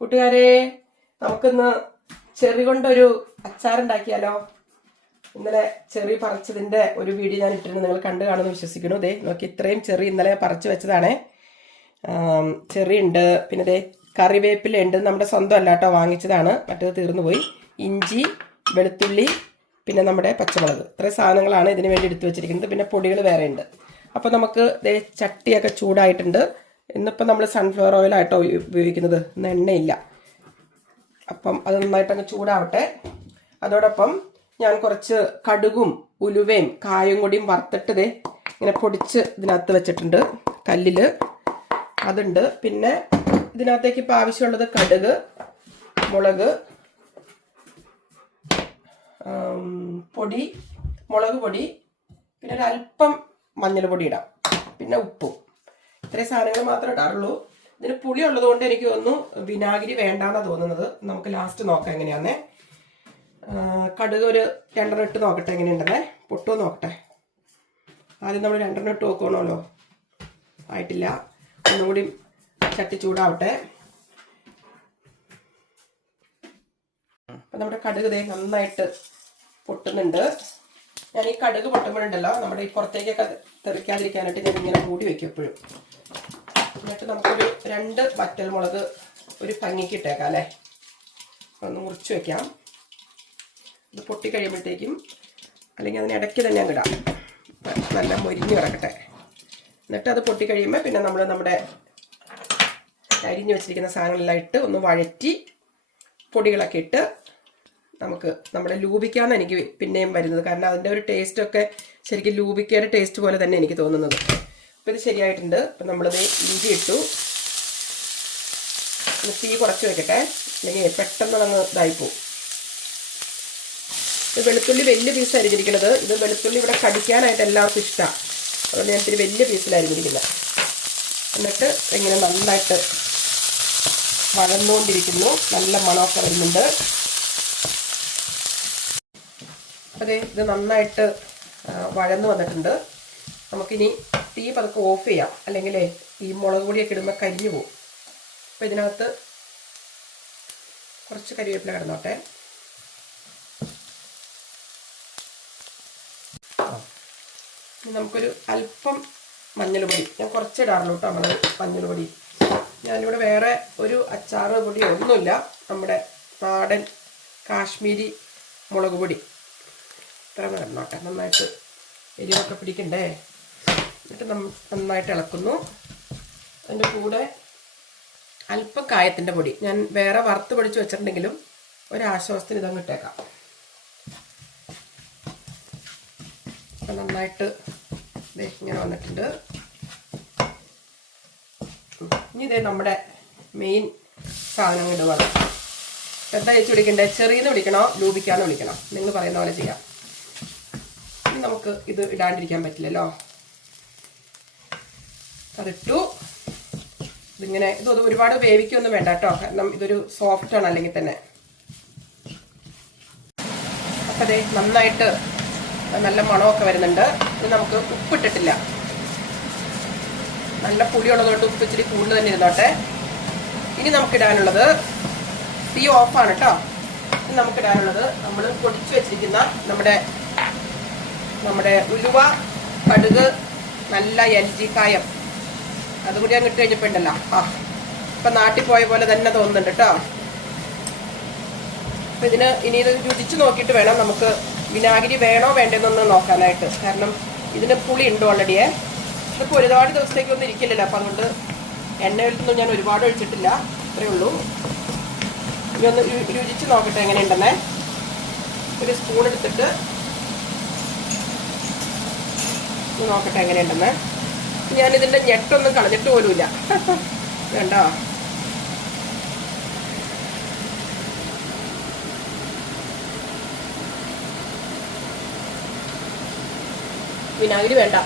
കൂട്ടുകാരെ, നമുക്കിന്ന് ചെറി കൊണ്ടൊരു അച്ചാറുണ്ടാക്കിയാലോ? ഇന്നലെ ചെറി പറിച്ചതിന്റെ ഒരു വീഡിയോ ഞാൻ ഇട്ടിരുന്നു, നിങ്ങൾ കണ്ടു കാണുമെന്ന് വിശ്വസിക്കുന്നു. ദേ നോക്കി, ഇത്രയും ചെറി ഇന്നലെ പറിച്ചു വെച്ചതാണേ. ചെറി ഉണ്ട്, പിന്നെ ദേ കറിവേപ്പില ഉണ്ട്. നമ്മുടെ സ്വന്തം അല്ല കേട്ടോ, വാങ്ങിച്ചതാണ്, മറ്റേത് തീർന്നു പോയി. ഇഞ്ചി, വെളുത്തുള്ളി, പിന്നെ നമ്മുടെ പച്ചമുളക്, ഇത്രയും സാധനങ്ങളാണ് ഇതിനു വേണ്ടി എടുത്തു വെച്ചിരിക്കുന്നത്. പിന്നെ പൊടികൾ വേറെ ഉണ്ട്. അപ്പോൾ നമുക്ക് ദേ ചട്ടിയൊക്കെ ചൂടായിട്ടുണ്ട്. ഇന്നിപ്പോൾ നമ്മൾ സൺഫ്ലവർ ഓയിലായിട്ടോ ഉപയോഗിക്കുന്നത്, ഇന്ന് എണ്ണയില്ല. അപ്പം അത് നന്നായിട്ടങ്ങ് ചൂടാവട്ടെ. അതോടൊപ്പം ഞാൻ കുറച്ച് കടുകും ഉലുവയും കായും കൂടിയും വറുത്തിട്ട് ദേ ഇങ്ങനെ പൊടിച്ച് ഇതിനകത്ത് വെച്ചിട്ടുണ്ട്, കല്ലിൽ. അതുണ്ട്. പിന്നെ ഇതിനകത്തേക്ക് ഇപ്പോൾ ആവശ്യമുള്ളത് കടുക്, മുളക് പൊടി, മുളക് പൊടി, പിന്നെ ഒരല്പം മഞ്ഞൾ പൊടി ഇടാം, പിന്നെ ഉപ്പും. ഇത്രയും സാധനങ്ങൾ മാത്രമേ ഇടാറുള്ളൂ. ഇതിന് പുളി ഉള്ളത് കൊണ്ട് എനിക്ക് തോന്നുന്നു വിനാഗിരി വേണ്ടാന്നാണ് തോന്നുന്നത്. നമുക്ക് ലാസ്റ്റ് നോക്കാം എങ്ങനെയാന്നേ. കടുക് ഒരു 2 ഇട്ട് നോക്കട്ടെ എങ്ങനെയുണ്ടെന്നേ, പൊട്ടുമോ നോക്കട്ടെ. ആദ്യം നമ്മൾ 2 ഇട്ട് നോക്കണമല്ലോ, ആയിട്ടില്ല. ഒന്നുകൂടി ചട്ടി ചൂടാവട്ടെ. അപ്പം നമ്മുടെ കടുക് ദേ നന്നായിട്ട് പൊട്ടുന്നുണ്ട്. ഞാൻ ഈ കടുക് പൊട്ടുമ്പോഴുണ്ടല്ലോ, നമ്മുടെ ഈ പുറത്തേക്കൊക്കെ തെറിക്കാതിരിക്കാനായിട്ട് ഞാൻ ഇങ്ങനെ മൂടി വയ്ക്കും എപ്പോഴും. എന്നിട്ട് നമുക്കൊരു 2 വറ്റൽമുളക് ഒരു ഭംഗിക്ക് ഇട്ടേക്കാം അല്ലേ. ഒന്ന് മുറിച്ച് വെക്കാം. ഇത് പൊട്ടി കഴിയുമ്പോഴത്തേക്കും, അല്ലെങ്കിൽ അതിനിടയ്ക്ക് തന്നെ അങ്ങ് ഇടാം, നല്ല മൊരിഞ്ഞ് കിടക്കട്ടെ. എന്നിട്ട് അത് പൊട്ടി കഴിയുമ്പോൾ പിന്നെ നമ്മൾ നമ്മുടെ അരിഞ്ഞ് വെച്ചിരിക്കുന്ന സാധനങ്ങളെല്ലാം ഇട്ട് ഒന്ന് വഴറ്റി പൊടികളൊക്കെ ഇട്ട് നമുക്ക് നമ്മുടെ ലൂബിക്കാന്ന് എനിക്ക് പിന്നെയും വരുന്നത്. കാരണം അതിൻ്റെ ഒരു ടേസ്റ്റൊക്കെ ശരിക്കും ലൂബിക്കയുടെ ടേസ്റ്റ് പോലെ തന്നെ എനിക്ക് തോന്നുന്നത്. അപ്പോൾ ഇത് ശരിയായിട്ടുണ്ട്. അപ്പം നമ്മളിത് ഇഞ്ചി ഇട്ടു. തീ കുറച്ച് വെക്കട്ടെ, അല്ലെങ്കിൽ പെട്ടെന്ന് അങ്ങ് ഇതായിപ്പോവും. ഇത് വെളുത്തുള്ളി വലിയ പീസ് അരിഞ്ഞിരിക്കുന്നത്. ഇത് വെളുത്തുള്ളി ഇവിടെ കടിക്കാനായിട്ട് എല്ലാവർക്കും ഇഷ്ടമാണ്, അതുകൊണ്ട് ഞാൻ ഇത്തിരി വലിയ പീസിലായിരിക്കുന്നത്. എന്നിട്ട് ഇങ്ങനെ നന്നായിട്ട് വഴന്നുകൊണ്ടിരിക്കുന്നു, നല്ല മണമൊക്കെ വരുന്നുണ്ട്. അതെ, ഇത് നന്നായിട്ട് വഴന്നു വന്നിട്ടുണ്ട്. നമുക്കിനി തീ പതുക്കെ ഓഫ് ചെയ്യാം, അല്ലെങ്കിൽ ഈ മുളക് പൊടിയൊക്കെ ഇടുമ്പോൾ കരിഞ്ഞു പോകും. അപ്പോൾ ഇതിനകത്ത് കുറച്ച് കരിവേപ്പില കിടന്നോട്ടെ. നമുക്കൊരു അല്പം മഞ്ഞൾ പൊടി, ഞാൻ കുറച്ചിടാറുള്ളൂ കേട്ടോ നമ്മൾ മഞ്ഞൾ പൊടി. ഞാനിവിടെ വേറെ ഒരു അച്ചാറ് പൊടി ഒന്നുമില്ല, നമ്മുടെ നാടൻ കാശ്മീരി മുളക് പൊടി ഇത്ര കിടന്നോട്ടെ. നന്നായിട്ട് എരിവൊക്കെ പിടിക്കണ്ടേ. എന്നിട്ട് നന്നായിട്ട് ഇളക്കുന്നു. അതിൻ്റെ കൂടെ അല്പം കായത്തിൻ്റെ പൊടി ഞാൻ വേറെ വറുത്ത് പൊടിച്ച് വെച്ചിട്ടുണ്ടെങ്കിലും ഒരാശ്വാസത്തിന് ഇതങ്ങ് ഇട്ടേക്കാം. അപ്പം നന്നായിട്ട് ഇങ്ങനെ വന്നിട്ടുണ്ട്. ഇനി ഇതേ നമ്മുടെ മെയിൻ സാധനം ഇടുവാണ്. എന്താ വെച്ച് വിളിക്കണ്ടേ, ചെറിയെന്ന് വിളിക്കണോ ലൂബിക്കാന്ന് വിളിക്കണോ, നിങ്ങൾ പറയുന്ന പോലെ ചെയ്യാം. ഇനി നമുക്ക് ഇത് ഇടാണ്ടിരിക്കാൻ പറ്റില്ലല്ലോ. അതിട്ടു. ഇതിങ്ങനെ ഇത് ഒരുപാട് വേവിക്കൊന്നും വേണ്ട കേട്ടോ, കാരണം ഇതൊരു സോഫ്റ്റാണ് അല്ലെങ്കിൽ തന്നെ. അപ്പം അതെ നന്നായിട്ട് നല്ല മണമൊക്കെ വരുന്നുണ്ട്. ഇത് നമുക്ക് ഉപ്പിട്ടിട്ടില്ല, നല്ല പുളിയുള്ളതുകൊണ്ട് ഉപ്പ് ഇച്ചിരി കൂടുതൽ തന്നെ ഇരുന്നോട്ടെ. ഇനി നമുക്കിടാനുള്ളത്, തീ ഓഫാണ് കേട്ടോ. ഇനി നമുക്കിടാനുള്ളത് നമ്മൾ പൊടിച്ചു വെച്ചിരിക്കുന്ന നമ്മുടെ ഉലുവ, കടുക്, നല്ല എൽജി കായം, അതുകൂടി അങ്ങ് ഇട്ട് കഴിഞ്ഞപ്പോൾ ഉണ്ടല്ലോ, ഇപ്പം നാട്ടിൽ പോയ പോലെ തന്നെ തോന്നുന്നുണ്ട് കേട്ടോ. അപ്പം ഇതിന് ഇനി ഇത് രുചിച്ച് നോക്കിയിട്ട് വേണം നമുക്ക് വിനാഗിരി വേണോ വേണ്ടെന്നൊന്ന് നോക്കാനായിട്ട്. കാരണം ഇതിന് പുളി ഉണ്ട് ഓൾറെഡിയേ. ഇതിപ്പോൾ ഒരുപാട് ദിവസത്തേക്കൊന്നും ഇരിക്കില്ലല്ലോ, അപ്പം അതുകൊണ്ട് എണ്ണയിലൊന്നും ഞാൻ ഒരുപാട് ഒഴിച്ചിട്ടില്ല, അത്രയേ ഉള്ളൂ. ഇനി ഒന്ന് രുചിച്ച് നോക്കട്ടെ എങ്ങനെയുണ്ടെന്നേ. ഒരു സ്പൂൺ എടുത്തിട്ട് നോക്കട്ടെ എങ്ങനെയുണ്ടെന്ന്. ഞാനിതിൻ്റെ ഞെട്ടൊന്നും കളഞ്ഞിട്ട് പോലുമില്ല, വേണ്ടോ. വിനാഗിരി വേണ്ട.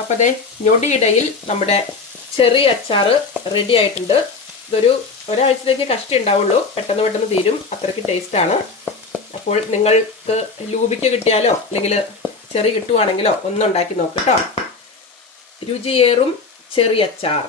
അപ്പോൾ ദേ ഞൊടിയിടയിൽ നമ്മുടെ ചെറിയ അച്ചാറ് റെഡി ആയിട്ടുണ്ട്. ഇതൊരു ഒരാഴ്ചത്തേക്ക് കഷ്ടി ഉണ്ടാവുള്ളൂ, പെട്ടെന്ന് തീരും, അത്രയ്ക്ക് ടേസ്റ്റാണ്. അപ്പോൾ നിങ്ങൾക്ക് ലൂബിക്ക് കിട്ടിയാലോ അല്ലെങ്കിൽ ചെറി കിട്ടുവാണെങ്കിലോ ഒന്നുണ്ടാക്കി നോക്ക് കേട്ടോ. രുചിയേറും ചെറിയച്ചാർ.